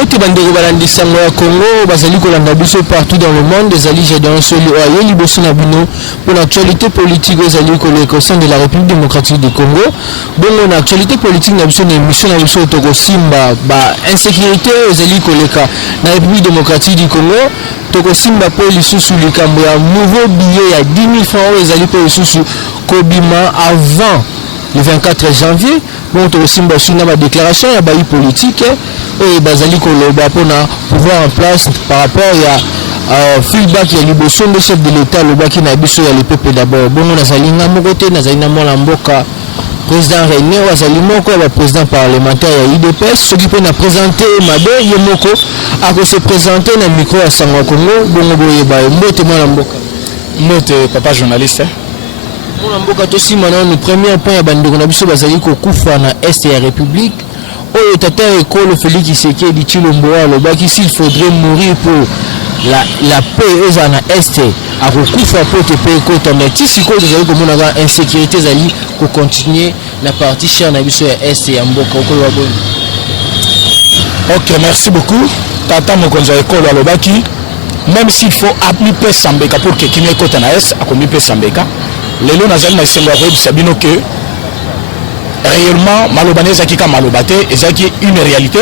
Mbote bandeko balandisango ya Congo bazali kolanda biso partout dans le monde des alliés dans celui oye liboso na bino pour l'actualité politique aux alliés koleka au sein de la République démocratique du Congo. Bongo na actualité politique na biso na émission na biso toko simba ba insécurité aux alliés koleka na République démocratique du Congo. Toko simba po lisusu likambo ya nouveau billet ya 10 000 francs aux alliés po lisusu kobima avant le 24 janvier. Bon, toko simba suna ba déclaration ya ba politique et bazali koloba pona pouvoir en place par rapport à feedback ya liboso de chef de l'état le baki na biso ya le peuple d'abord. Bongo nazali nga mokote nazali na mona mboka président René wazali moko ba président parlementaire ya IDPS ce qui peut na présenter mabe ye moko ako se présenter na micro ya Sango Congo. Bongo boye ba mbote mona mboka mbote papa journaliste mona mboka to simana le premier point ya bandeko na biso bazali ko kufa na est ya république. Oyo tata école Félix Tshisekedi Tshilombo alobaki s'il faudrait mourir pour la paix aux en est à kokufa pote paix kota mais tisiko ezali komona ga insécurité ezali ko continuer na partie chère na biso ya est ya mboka okolo wa boni. OK, merci beaucoup. Tata mokonza école alobaki même s'il faut appeler paix sambeka pour que kimia kota na est akomi paix sambeka lelo nazali na sengo ko sabino que réellement Malobanese qui comme Malobate et une réalité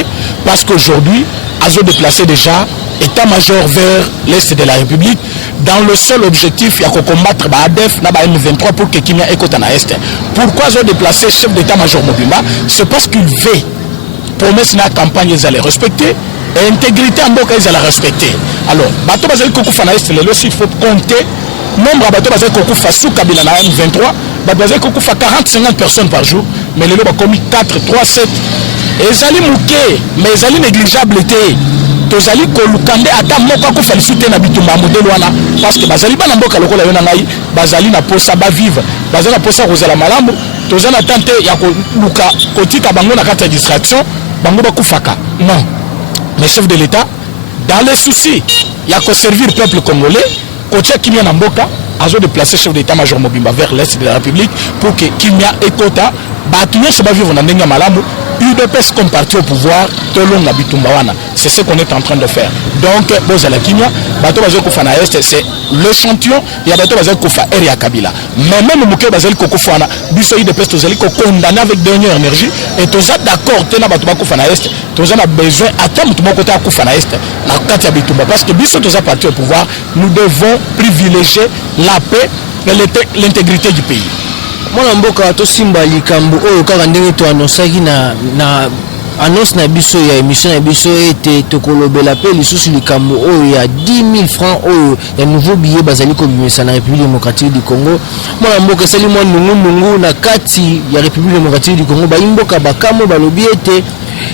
parce qu'aujourd'hui Azo déplacé déjà état-major vers l'est de la République dans le seul objectif de combattre ADF na M23 pour que Kimia ekota na est. Pourquoi Azo déplacé chef d'état-major Mobimba? C'est parce qu'il veut promesse na campagne ils allaient respecter et intégrité en boka ils allaient respecter. Alors bato bazali kokufa na est lelo s'il faut compter nombre bato bazali kokufa sous Kabila na M23 bato bazali kokufa 40-50 personnes par jour. Mais les lois ont commis 4, 3, 7. Et ils allaient mouquer, mais ils allaient négligeable. Ils allaient kolukande ata moko ko fali soutenir na bitumba modèle wana parce que bazali bana mboka lokola yona ngai bazali na posa ba vivre bazali na posa kozala malamu tozali na tante ya koluka kotika bango na kata distraction bango ba kufaka non mais chef de l'état dans les soucis ya ko servir peuple congolais kotia kimia na mboka azo déplacer chef d'état-major Mobimba vers l'est de la République pour que kimia ekota Batunya se va vivre dans Nenga Malamu, UDPS comme parti au pouvoir, Tolong na Bitumbawana. C'est ce qu'on est en train de faire. Donc, Bozala Kimia, Bato Bazel Koufana Est, c'est l'échantillon, il y a Bato Bazel Koufa Eria Kabila. Mais même Mouké Bazel Koufana, Bisso UDPS, Tozali condamné avec dernière énergie, et Toza d'accord, Tena Bato Koufana Est, Toza a besoin, à terme, tout le monde à Koufana Est, la Katia Bitumba. Parce que Bisso Toza parti au pouvoir, nous devons privilégier la paix et l'intégrité du pays. Mwana mboka to simba likambo oyo kaka ndenge to annonçaki na annonce na biso ya émission na biso ete tokolobela pe lisusu likambo oyo ya 10 000 francs oyo ya nouveau billet bazali kobimisa na République démocratique du Congo. Mwana mboka sali mwa nungu na kati ya République démocratique du Congo bayimboka bakamo balobi ete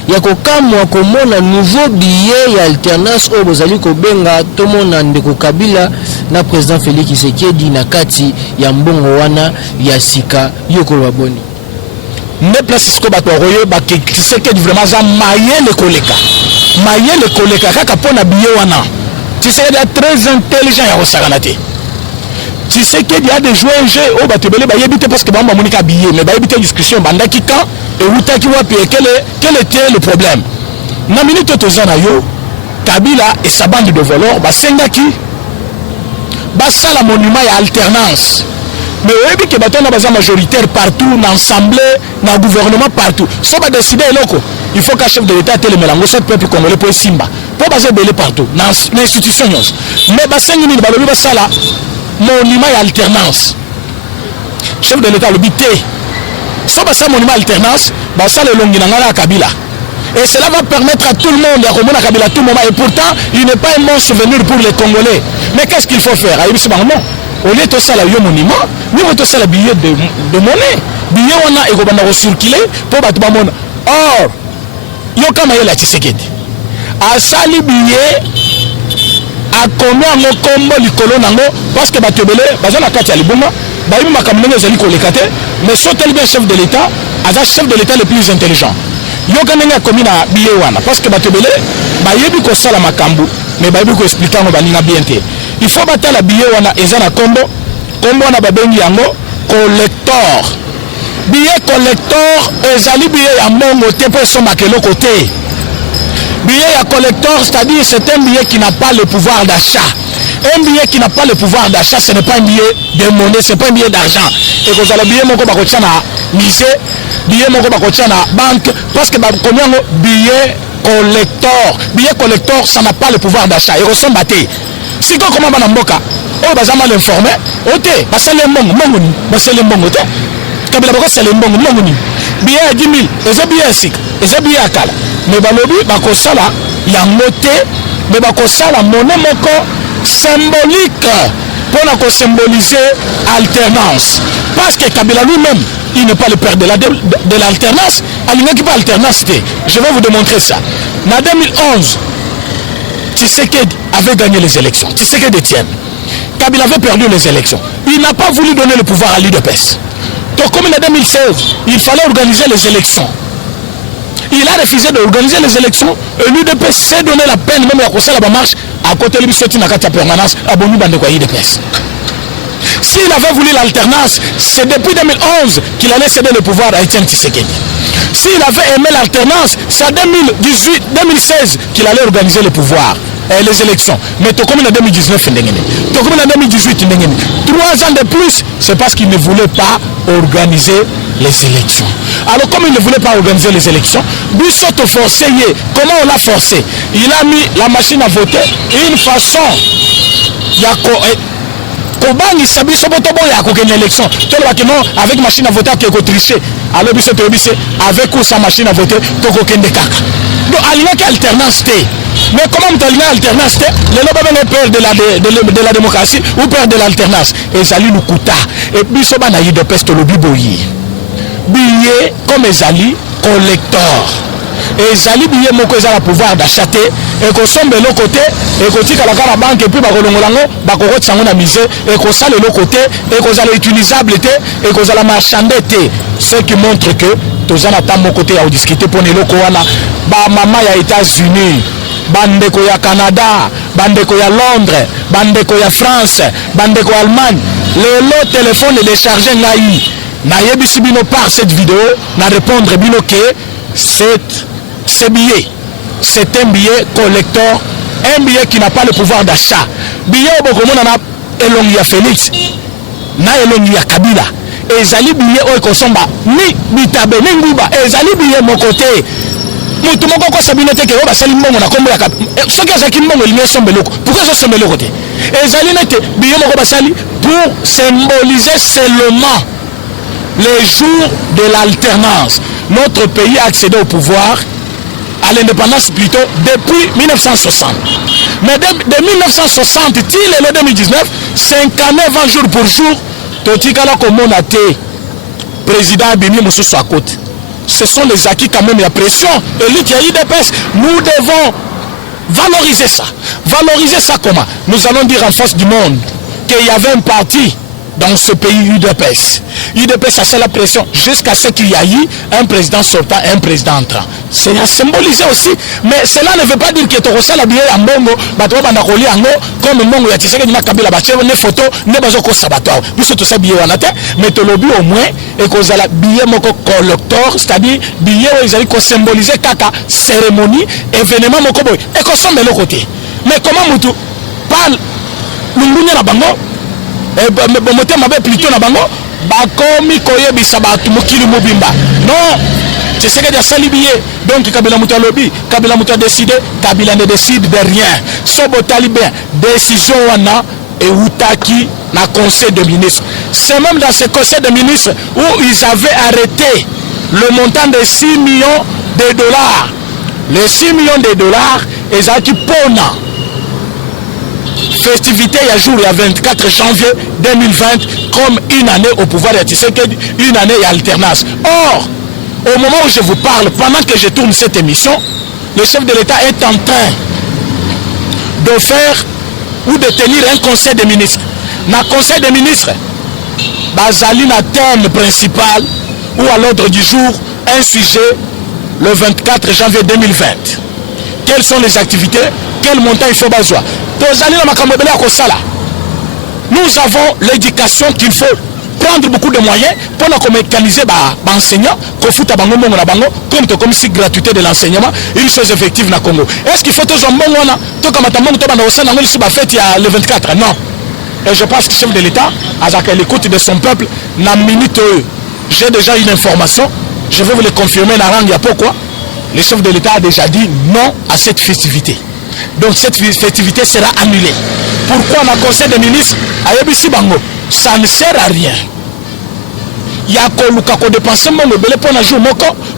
ya kokamwa komona nouveau billet ya alternance oyo bozali kobenga tomona ndeko Kabila na président Félix Tshisekedi na kati ya mbongo wana ya sika yokolo boni ne place ce que bato roye ba ke Tshisekedi vraiment za mayele koleka kaka pona billet wana Tshisekedi est très intelligent ya rosaganate Tshisekedi a des joueurs jeu au bato belé ba yebite parce que ba monika billet mais ba yebite discussion bandaki quand et outaki wapi quel était le problème na minute tozana yo Kabila et sa bande de voleurs ba sengaki ba sala monument ya alternance mais oui que bato na baza majoritaire partout na assemblée na gouvernement partout so ba décider loko il faut qu'un chef de l'état tele melango ce peuple congolais pour simba pour baser belé partout na institution mais ba sengi ni ba lobi ba sala monument ya alternance chef de l'état le bité so ba sa monument alternance ba sala longi na ngala Kabila et cela va permettre à tout le monde à remonter à Kabila à tout moment et pourtant il n'est pas un bon souvenir pour les Congolais. Mais qu'est-ce qu'il faut faire? Au lieu de ça, le monument, nous avons ça le billet de monnaie. Billet on a et on va circuler pour battre le monde. Or, il y a quand même la Tshisekedi. À ça le billet, à combien on combo le colon parce que battre belé, bazan la carte à l'ibuma, baïm ma kamene zali kolekate, mais soit tel bien chef de l'État, à chef de l'État le plus intelligent. Yo kanenga komina billet wana parce que battre belé, bayebi ko sala makambu, mais bayebi ko expliquer no baninga bien te. Il faut battre la billet wana ezana combo na babengi yango collector. Billet collector ezali billet ya mongo te po soma kelo côté. Billet à collector, c'est-à-dire c'est un billet qui n'a pas le pouvoir d'achat. Un billet qui n'a pas le pouvoir d'achat, ce n'est pas un billet de monnaie, ce n'est pas un billet d'argent. Et que vous avez billet mon copain na musée, billet mon copain na banque, parce que combien billet collector. Billet collector, ça n'a pas le pouvoir d'achat. Il ressemble à thé. Si vous comment on mboka, on va mal informer. Ok, parce que les mongoni, parce que les mongote. Kabila bako c'est les mongoni. Billet à 10 000, et c'est billet sik, et c'est billet à kala. Mais balobi bako sala, ya moté, mais bako sala monnaie moko symbolique pour symboliser alternance. Parce que Kabila lui-même, il n'est pas le père de l'alternance. Il n'est pas alternance. Je vais vous démontrer ça. En 2011, Tshisekedi avait gagné les élections. Tshisekedi Etienne. Kabila avait perdu les élections. Il n'a pas voulu donner le pouvoir à l'UDPS. Donc comme en 2016, il fallait organiser les élections. Il a refusé d'organiser les élections et l'UDPS s'est donné la peine même à cause de la marche à côté de l'UDPS permanence à Bonu Bandeko l'UDPS. S'il avait voulu l'alternance, c'est depuis 2011 qu'il allait céder le pouvoir à Etienne Tshisekedi. S'il avait aimé l'alternance, c'est en 2016 qu'il allait organiser le pouvoir. Les élections. Mais tout comme en 2019, tout comme en 2018, 3 ans de plus, c'est parce qu'il ne voulait pas organiser les élections. Alors comme il ne voulait pas organiser les élections, Bissot forcé, comment on l'a forcé? Il a mis la machine à voter et une façon, il y a Kobani sabi sobotobo ya kokene élection. Avec machine à voter qui est triché. Alors Bissot avec ou sans machine à voter, toko kende kaka. Donc il y a alternance. Mais comment tu as l'alternance? Les lobes ont peur de la démocratie ou peur de l'alternance. Et Zali Lukuta. Et puis, ça va de peste le biboyi. Billet comme Zali collector. Et Zali billet moko za la pouvoir d'acheter et qu'on sombe de l'autre côté et qu'on tire la banque et puis bakolongolango bakoro tsango na misé et qu'on sale de l'autre côté et qu'on a l'utilisable et qu'on a la marchandette. Ce qui montre que tous en attendent mon côté à discuter pour les locaux ba maman ya États-Unis. Bandeko ya Canada, bandeko ya Londres, bandeko ya France, bandeko ya Allemagne. Le téléphone est déchargé naï. Naïe bino par cette vidéo, na répondre bino que c'est billet. C'est un billet collector, un billet qui n'a pas le pouvoir d'achat. Billet au Bokomona na elongi ya Félix, na elongi ya Kabila. Et zali billet au Kosomba, ni bitabe ni nguba, et zali billet mon côté. Mutu moko ko sabinete ke ba sali mbongo na kombo ya soki azaki mbongo ligne sombeloko pourquoi ça sombeloko te ezali nete biyo moko ba sali pour symboliser seulement les jours de l'alternance. Notre pays a accédé au pouvoir à l'indépendance plutôt depuis 1960. Mais de 1960 till le 2019 59 jours pour jour totikala komona te président Bini Moussousou à côté. Ce sont les acquis quand même, la pression. Et lui qui a IDPS, nous devons valoriser ça. Valoriser ça comment? Nous allons dire en face du monde qu'il y avait un parti dans ce pays UDPS. UDPS a fait la pression jusqu'à ce qu'il y ait eu un président sortant et un président entrant. C'est à symboliser aussi, mais cela ne veut pas dire que tu reçois la billet en bongo, comme Mongo ya Tshisekedi na Kabila bache ne photo ne bazoko sabatoire. Puisque tout ça billet wanate, mais to lobi au moins et que la billet moko collector, c'est-à-dire billet où ils allaient symboliser kaka cérémonie, événement moko boy et qu'on semble de l'autre côté. Mais comment mutu parle lungunya na bango et bomote mabe plutôt na bango bakomi koyebisa batu mokili mobimba. Non, c'est ce que j'ai sali billet. Donc Kabila Mouta lobby, Kabila Mouta décidé, Kabila ne décide de rien. Sobo talibé, décision wana et Outaki na conseil de ministres. C'est même dans ce conseil de ministres où ils avaient arrêté le montant de 6 millions de dollars. Les 6 millions de dollars, ils ont dit pona. Festivité il y a jour, il y a 24 janvier 2020, comme une année au pouvoir de Tshisekedi, une année et alternance. Or, au moment où je vous parle, pendant que je tourne cette émission, le chef de l'État est en train de faire ou de tenir un conseil des ministres. Dans le conseil des ministres, Bazali na thème principal ou à l'ordre du jour, un sujet le 24 janvier 2020. Quelles sont les activités? Quel montant il faut besoin? Nous avons l'éducation qu'il faut prendre beaucoup de moyens pour mécaniser l'enseignant, qu'on fout à bango na bango, comme si gratuité de l'enseignement, une chose effective na Congo. Est-ce qu'il faut tous en bon wana, tout comme attendons tout dans au sein dans fête il y a le 24? Non. Et je pense que le chef de l'État, à l'écoute de son peuple, n'a minute. J'ai déjà une information, je vais vous le confirmer la langue. Pourquoi? Le chef de l'État a déjà dit non à cette festivité. Donc cette festivité sera annulée. Pourquoi on a conseil des ministres à Yebisi Bango? Ça ne sert à rien. Il y a qu'on dépense mon belé pour un jour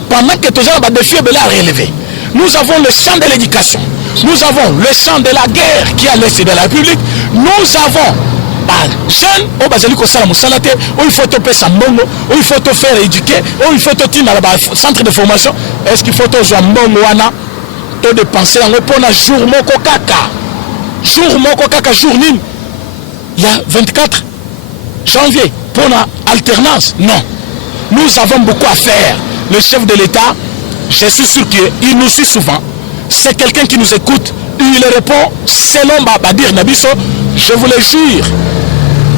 pendant que tous les défis à relever. Nous avons le champ de l'éducation. Nous avons le champ de la guerre qui est à l'est de la République. Nous avons jeunes au Basaliko Salamou Salate, où il faut te payer sa mbongo, où il faut te faire éduquer, où il faut te tenir dans le centre de formation. Est-ce qu'il faut te jouer mbongo wana, te dépenser en pour un jour moko kaka? Jour moko kaka, jour nul. Il y a 24 janvier pour une alternance. Non. Nous avons beaucoup à faire. Le chef de l'État, je suis sûr qu'il nous suit souvent. C'est quelqu'un qui nous écoute. Il répond selon Badir Nabiso. Je vous le jure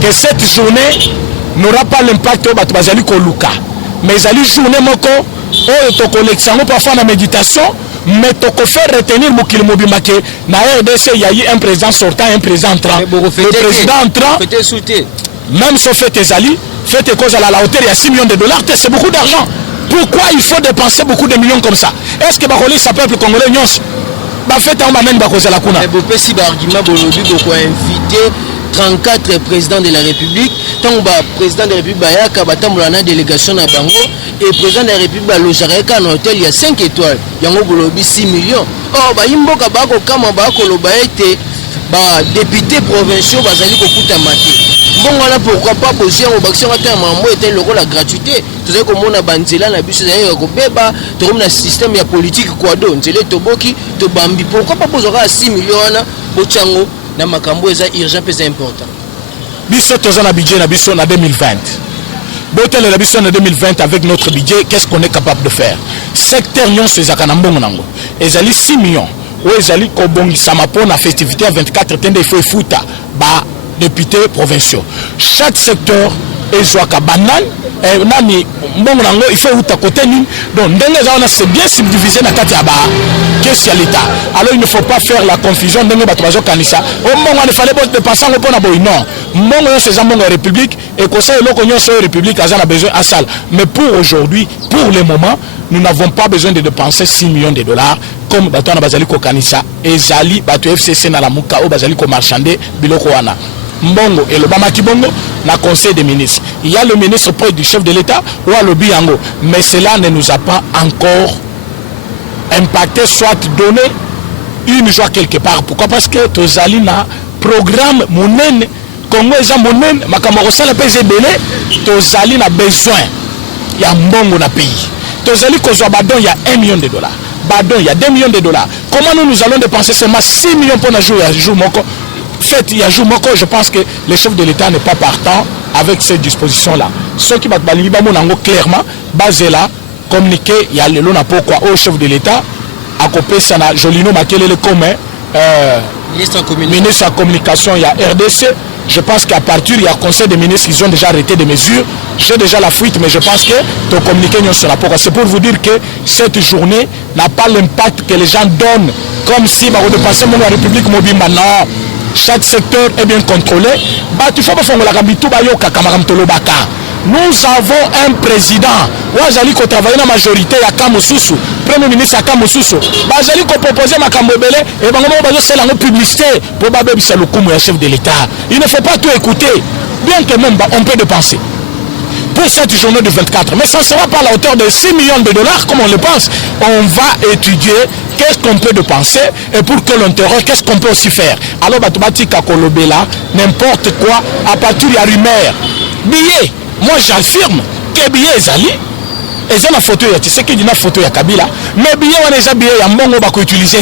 que cette journée n'aura pas l'impact au Batubazali Koluka. Mais il journée moko, au collection, parfois la méditation, mais tu faire retenir Moukil Mobimake. Na RDC, il y a eu un président sortant, un président entrant. Le président entrant, même si fait tes alliés, fait tes causes à la hauteur, il y a 6 millions de dollars, c'est beaucoup d'argent. Pourquoi il faut dépenser beaucoup de millions comme ça? Est-ce que Bakoli, ça peuple congolais, nyons? Fait un banen Bakoza la Kuna. Mais si argument Bolobi, beaucoup invité 34 présidents de la République, tant que président de la République Bayaka, Batamulana délégation à Bango, et président de la République Balojareka en hôtel, il y a 5 étoiles. Yango Bolobi 6 millions. Oh, Imboka Bako Kama Bako Lobaete, député provinciaux, Bazali Kokuta Mate. Bon, voilà pourquoi pas poser en action à Mambo était le rôle la gratuité. Tout ça comme on a Banzela, la bus d'ailleurs, Beba, tout le système politique quoi d'autre. C'est le Toboki, Tobambi. Pourquoi pas poser à 6 millions au Tchango, dans Makambo, c'est urgent, c'est important. Bisso, tu as un budget en 2020. Botel la mission en 2020 avec notre budget, qu'est-ce qu'on est capable de faire? Secteur Nyon, c'est Zakanambong Nango. Et ils 6 millions. Ou ils Kobongi Samapo, la festivité à 24 tende il faut fouta. Députés provinciaux. Chaque secteur est Zouaka banane. Nani Mbongo il faut à côté ni. Donc c'est bien subdivisé dans Katiaba. Qu'est-ce qu'il y a l'État? Alors il ne faut pas faire la confusion de Batrazo Kanissa. Au moment où il fallait dépasser le pont à Boy. Non. Mbongo c'est Zambongo République et qu'on sait l'Oconion sur République a besoin à salle. Mais pour aujourd'hui, pour le moment, nous n'avons pas besoin de dépenser 6 millions de dollars comme Batouana Bazaliko Kanissa et Zali Batou FCC na la Mouka ou Bazaliko Marchandé Biloko Wana. Mbongo et le Bamaki Bongo, na conseil des ministres. Il y a le ministre proche du chef de l'État ou à l'Obiango. Mais cela ne nous a pas encore impacté, soit donné une joie quelque part. Pourquoi? Parce que Tozali na programme Mounen, Congo est Mounen, Makamorosa la paix est belé, Tozali na besoin. Il y a Mbongo na pays. Tozali Kozwa Badon, il y a 1 million de dollars. Badon, il y a 2 millions de dollars. Comment nous allons dépenser seulement 6 millions pour un jour Moko? Fait, il y a jour Moko, je pense que le chef de l'État n'est pas partant avec ces dispositions-là. Ceux qui battent clairement, basé là, communiqué, il y a le lona pourquoi au chef de l'État, à côté ça n'a Jolino Makele commun, ministre en communication, il y a RDC. Je pense qu'à partir, il y a conseil des ministres, ils ont déjà arrêté des mesures. J'ai déjà la fuite, mais je pense que ton communiqué n'y sera pas. C'est pour vous dire que cette journée n'a pas l'impact que les gens donnent, comme si on dépassait la République mobile maintenant. Chaque secteur est bien contrôlé. Nous avons un président. Ouazali qui travaille dans la majorité à Kamoussoussou. Premier ministre à Kamoussoussou. Bazali qui propose ma Kambobele et c'est la publicité pour Babé Salokoum, le chef de l'État. Il ne faut pas tout écouter. Bien que même on peut dépenser. Pour cette journée de 24. Mais ça ne sera pas à la hauteur de 6 millions de dollars comme on le pense. On va étudier qu'est-ce qu'on peut dépenser et pour que l'intérêt, qu'est-ce qu'on peut aussi faire. Alors, Batubatika Kolobela, n'importe quoi, à partir de la rumeur. Billet, moi j'affirme que billet est allé. Et c'est la photo, tu sais qu'il y a une photo de Kabila. Mais billet, on a billet, il y a Mbongo qui utilise. Et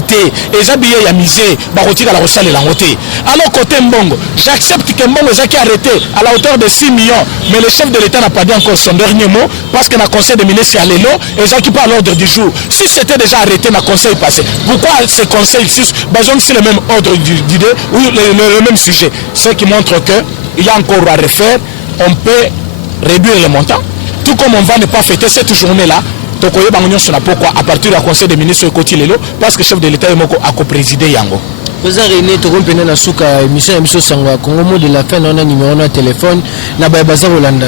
les billets, il y a misé, il y a la recelle et la roté. Alors, côté Mbongo, j'accepte que Mbongo est arrêté à la hauteur de 6 millions. Mais le chef de l'État n'a pas dit encore son dernier mot parce que le conseil des ministres est allé là et ils n'ont pas l'ordre du jour. Si c'était déjà arrêté dans le conseil passé, pourquoi ce conseil-ci, c'est le même ordre d'idée ou le même sujet? Ce qui montre qu'il y a encore à refaire. On peut réduire le montant, tout comme on va ne pas fêter cette journée-là. Tokoye bangonyo sona pourquoi à partir du conseil des ministres côté lelo parce que chef de l'état moko a co-présider yango. Vous avez René Tokompena na suka émission Sangwa Congo mot de la fin on a numéro de téléphone na ba baza Rolanda.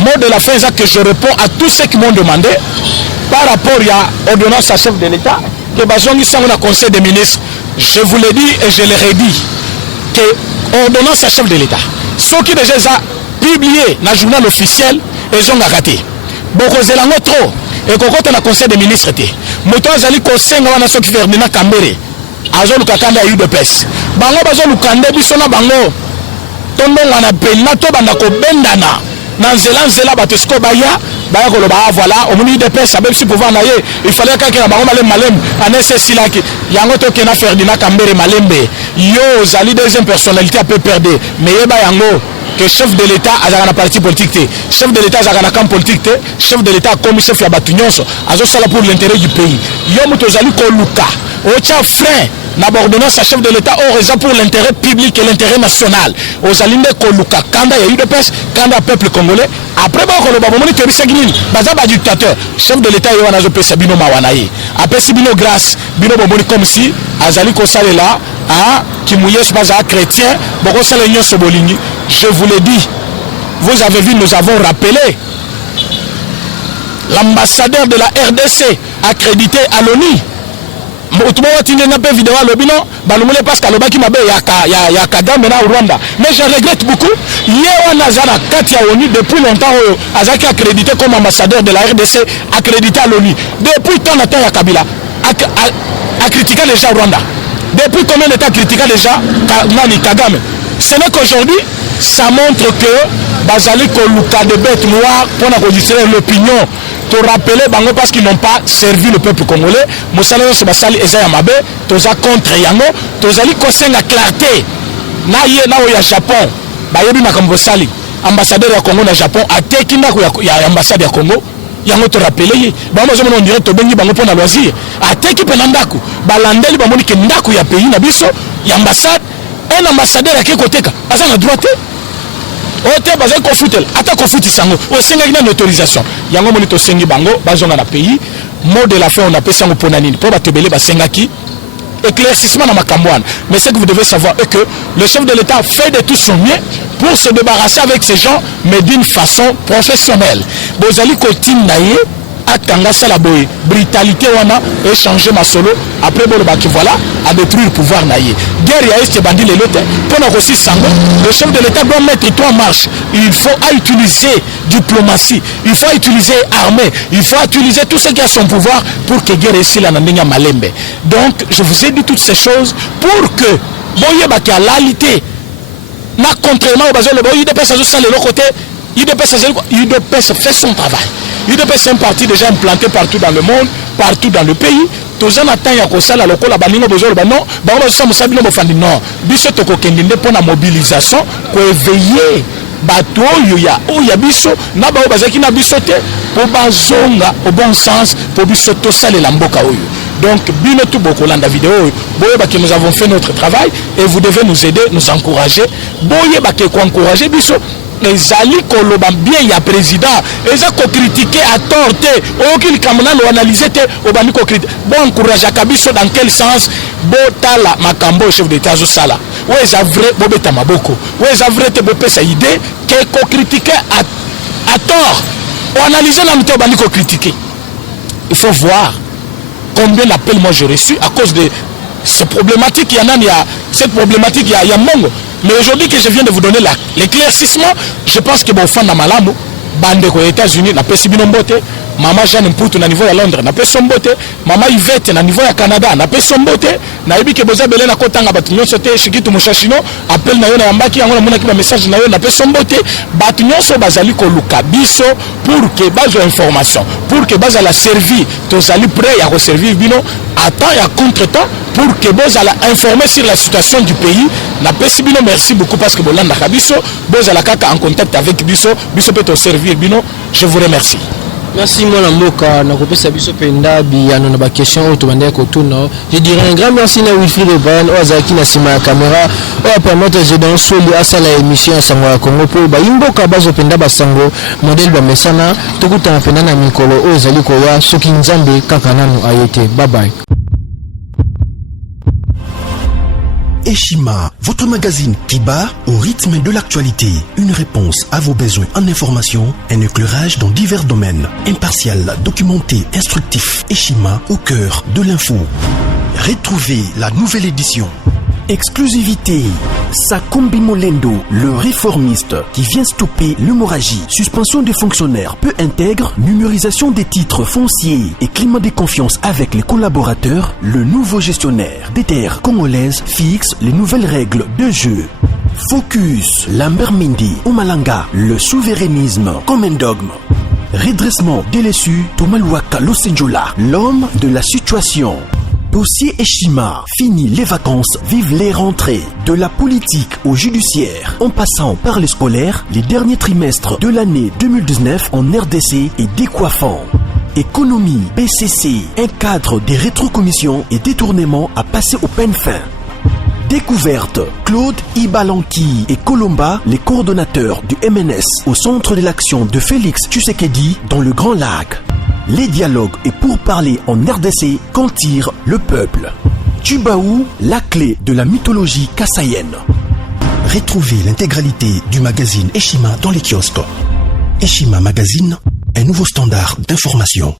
Mot de la fin c'est que je réponds à tous ceux qui m'ont demandé par rapport à ordonnance à chef de l'état que bazongi sango na conseil des ministres. Je vous l'ai dit et je l'ai redit que ordonnance à chef de l'état ceux qui déjà publié dans le journal officiel ils ont raté. Beaucoup zelango trop et kokota na conseil des ministres te moto azali ko senga wana soki Ferdinand Kambere azo lukakanda UDPS bango bazo lukande biso na bango tondonga na pena to banda ko bendana na nzela bato sko baya koloba voilà omuni UDPS abel si pouvoir na ye il fallait que na bango malem anese silaki yango to kena Ferdinand Kambere malembe yo zali deuxième personnalité a peu perdre mais yeba yango que chef de l'État a un parti politique, chef de l'État a un camp politique, chef de l'État comme chef de Batunyonso, a ça pour l'intérêt du pays. Yom Tozali Koluka, Ocha frein, n'abordonnance à chef de l'État, au raison pour l'intérêt public et l'intérêt national. Aux Alinde Koluka, quand il y a eu de pêche, quand il y a peuple congolais, après bon, Babomoni Kebisaguinin, Bazaba dictateur, chef de l'État, Yohana Zope Sabino Mawanaï. Après Sibino grâce, Bino Bomoni comme si, Azali Kosale là, qui mouillait ce pas chrétien, Boko Salenyo Sobolini. Je vous l'ai dit, vous avez vu, nous avons rappelé l'ambassadeur de la RDC accrédité à l'ONU. Mais je regrette beaucoup. Depuis longtemps, Azaki accrédité comme ambassadeur de la RDC accrédité à l'ONU. Depuis tant de temps, Kabila a critiqué déjà Rwanda. Depuis combien de temps critiqué déjà Kagame? Ce n'est qu'aujourd'hui, ça montre que Bazali Koluka de bêtes noires pour enregistrer l'opinion. Pour rappeler bango parce qu'ils n'ont pas servi le peuple congolais. Moussala Sebasali Eza Yamabe, toza contre Yango, tozali kosenga clarté. Na ye na o ya Japon, bayebi makambo sali. Ambassadeur ya Congo na Japon ateki ndako ya ambassade ya Congo. Yango to rappeler bango zo on dirait to bengi bango pona loisir. Ateki penandako, balandeli bamoni ke ndako ya pays na biso, ya ambassade, un ambassadeur ya kekoteka, aza na droit. Ote bazali kofutel ata kofuti sango osenga ina autorisation yango monito sengi bango bazonga na pays mot de la fin on appelle sango pona nini po batebele basenga ki éclaircissement na makamboana. Mais ce que vous devez savoir est que le chef de l'État fait de tout son mieux pour se débarrasser avec ces gens mais d'une façon professionnelle. Bozali kotim naye atanga sala boye brutalité wana échanger ma solo après bon baki voilà à détruire le pouvoir naye guerre ya est bandi les lotes pour aussi sango le chef de l'État doit mettre tout en marche. Il faut utiliser diplomatie, il faut utiliser armée, il faut utiliser tout ce qui a son pouvoir pour que guerre ici la nandinga malembe. Donc je vous ai dit toutes ces choses pour que boye baki à l'alité na contrairement au bazar le boye de personnes sur le côté UDPS fait son travail. UDPS c'est un parti déjà implanté partout dans le monde, partout dans le pays. Tous en attendant que ça la local la baningo besoin ba non, ba on ça musabino bofandi non. Biso to ko kendinde pour la mobilisation ko éveiller bato oya biso na ba bazaki na biso te pour bazonga au bon sens pour biso to sale la mboka oyo. Donc bino tout beaucoup landa vidéo boye ba que nous avons fait notre travail et vous devez nous aider, nous encourager. Boye ba que ko encourager biso les alliés koloba bien ya président ils ont critiqué à tort aucun kamana lo analyser au bani ko critiquer bon encourager kabiso dans quel sens botala makambo chef d'état zo sala ouais ça vrai bobeta maboko ouais ça vrai te bopé sa idée que ko critiquer à tort on analyser la mto bani ko critiquer. Il faut voir combien d'appels moi j'ai reçu à cause de cette problématique. Il y a cette problématique il y a mongo. Mais aujourd'hui que je viens de vous donner l'éclaircissement, je pense que bon fan na malamu bande aux États-Unis na pesi bino mbote, maman Jeanne Mputu na niveau ya Londres na pesi mbote, maman Yvette na niveau ya Canada na pesi mbote, na yebi ke boza belé na kotanga batu nyonso te shikitu mushashino appel na yo na yambaki yango na mona ki ba message na yo na pesi mbote, batu nyonso bazali ko luka biso pour que bazo information, pour que baza la servi, tozali prêt à servir bino à temps et à contre-temps pour que boza la informer sur la situation du pays. Na pesi bino merci beaucoup parce que bolanda kabiso boza la kaka en contact avec biso peut te servir bino. Je vous remercie. Merci Mwana Mboka na kopesa biso penda biyano na ba question otobandeka kotuna. Je dirais un grand merci na Wilfried Oban ozaki na sima ya caméra o permettre je dans soli asala émission sango ya Congo po ba imboka bazo penda basango modèle ba mesana tokutana penda na mikolo ozali ko ya soki nzambe kaka nanu ayete. Bye bye. Eshima, votre magazine qui bat au rythme de l'actualité. Une réponse à vos besoins en information, un éclairage dans divers domaines. Impartial, documenté, instructif. Eshima au cœur de l'info. Retrouvez la nouvelle édition. Exclusivité. Sakombi Molendo, le réformiste qui vient stopper l'hémorragie. Suspension des fonctionnaires peu intègre, numérisation des titres fonciers et climat de confiance avec les collaborateurs. Le nouveau gestionnaire des terres congolaises fixe les nouvelles règles de jeu. Focus, Lambert Mindi, Omalanga, le souverainisme comme un dogme. Redressement délaissé, Tomaluaka Losenjola, l'homme de la situation. Dossier Eshima, fini les vacances, vive les rentrées. De la politique au judiciaire, en passant par les scolaires, les derniers trimestres de l'année 2019 en RDC est décoiffant. Économie, BCC, un cadre des rétrocommissions et détournements à passer au peine fin. Découverte, Claude Ibalanki et Colomba, les coordonnateurs du MNS au centre de l'action de Félix Tshisekedi dans le Grand Lac. Les dialogues et pourparlers en RDC qu'en tire le peuple. Tubaou, la clé de la mythologie kassaïenne. Retrouvez l'intégralité du magazine Eshima dans les kiosques. Eshima Magazine, un nouveau standard d'information.